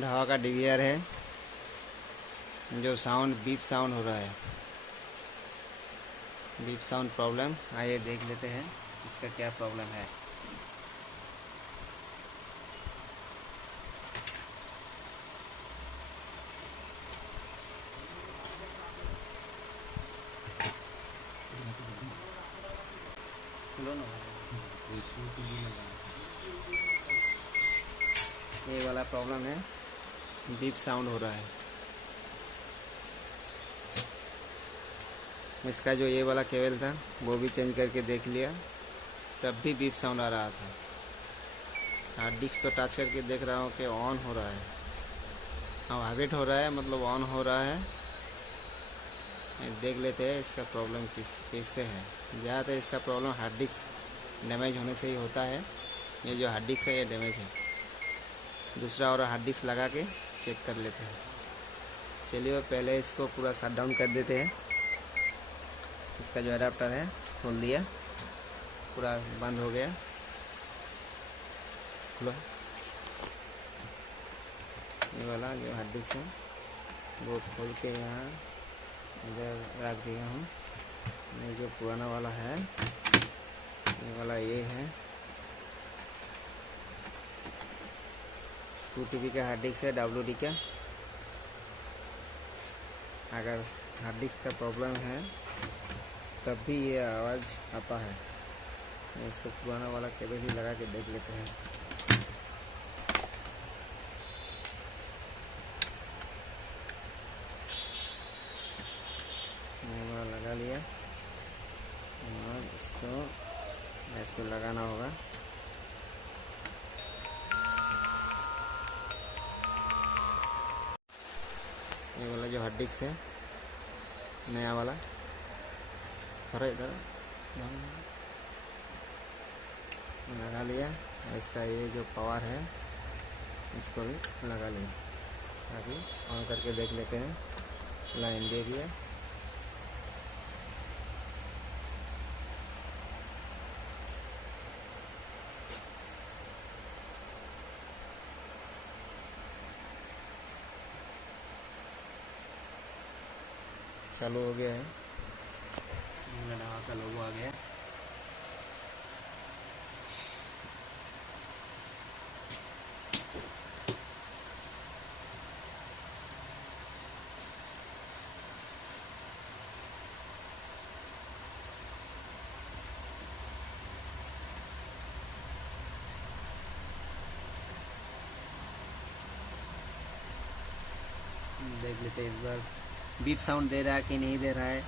ढाबा का डीवीआर है जो साउंड बीप साउंड हो रहा है। बीप साउंड प्रॉब्लम, आइए देख लेते हैं इसका क्या प्रॉब्लम है। ये वाला प्रॉब्लम है, बीप साउंड हो रहा है। इसका जो ये वाला केबल था वो भी चेंज करके देख लिया, तब भी बीप साउंड आ रहा था। हार्ड डिस्क तो टच करके देख रहा हूँ कि ऑन हो रहा है। हाँ, वाइब्रेट हो रहा है, मतलब ऑन हो रहा है। देख लेते हैं इसका प्रॉब्लम किससे है। ज़्यादातर इसका प्रॉब्लम हार्ड डिस्क डैमेज होने से ही होता है। ये जो हार्ड डिस्क है ये डैमेज है। दूसरा और हार्ड डिस्क लगा के चेक कर लेते हैं। चलिए पहले इसको पूरा शट डाउन कर देते हैं। इसका जो एडाप्टर है खोल दिया, पूरा बंद हो गया। खुला ये वाला जो हार्ड डिस्क है वो खोल के यहाँ इधर रख दिया हूँ। ये जो पुराना वाला है ये वाला ये है 2 TB का हार्ड डिस्क है, WD का। अगर हार्ड डिस्क का प्रॉब्लम है तब भी ये आवाज़ आता है। इसको पुराना वाला केबल ही लगा के देख लेते हैं। लगा लिया और इसको ऐसे लगाना होगा। ये वाला जो हार्ड डिस्क है नया वाला, इधर लगा लिया। और इसका ये जो पावर है इसको भी लगा लिया। अभी ऑन करके देख लेते हैं। लाइन दे दिया। चालू हो गया है। ढाबा का लोगो आ गया। देख लेते हैं इस बार बीप साउंड दे रहा है कि नहीं दे रहा है।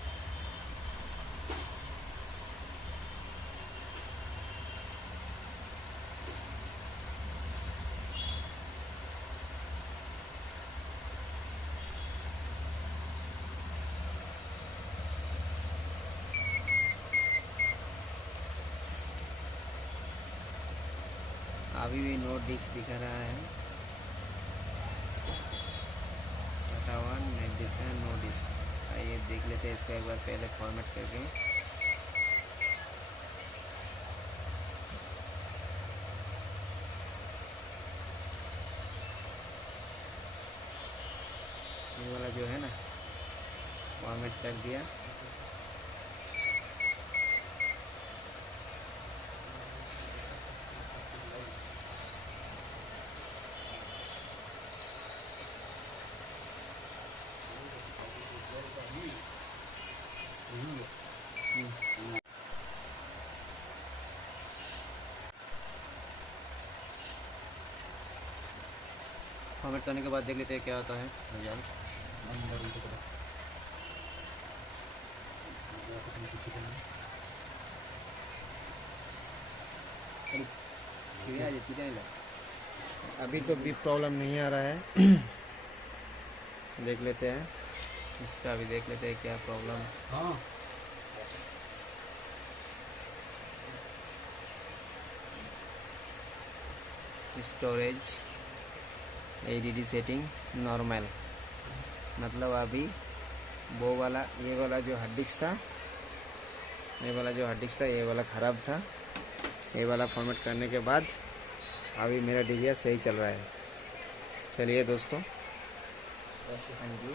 अभी भी नो डिस्क दिखा रहा है। No disc. आइए देख लेते हैं इसको एक बार पहले फॉर्मेट करके। ये वाला जो है ना फॉर्मेट कर दिया। फॉर्मेट करने के बाद देख लेते हैं क्या होता है रिजल्ट। अभी तो भी प्रॉब्लम नहीं आ रहा है। देख लेते हैं इसका भी, देख लेते हैं क्या प्रॉब्लम। हाँ, स्टोरेज ADD सेटिंग नॉर्मल, मतलब अभी वो वाला ये वाला जो हार्ड डिस्क था, ये वाला ख़राब था। ये वाला फॉर्मेट करने के बाद अभी मेरा DVR सही चल रहा है। चलिए दोस्तों, थैंक यू।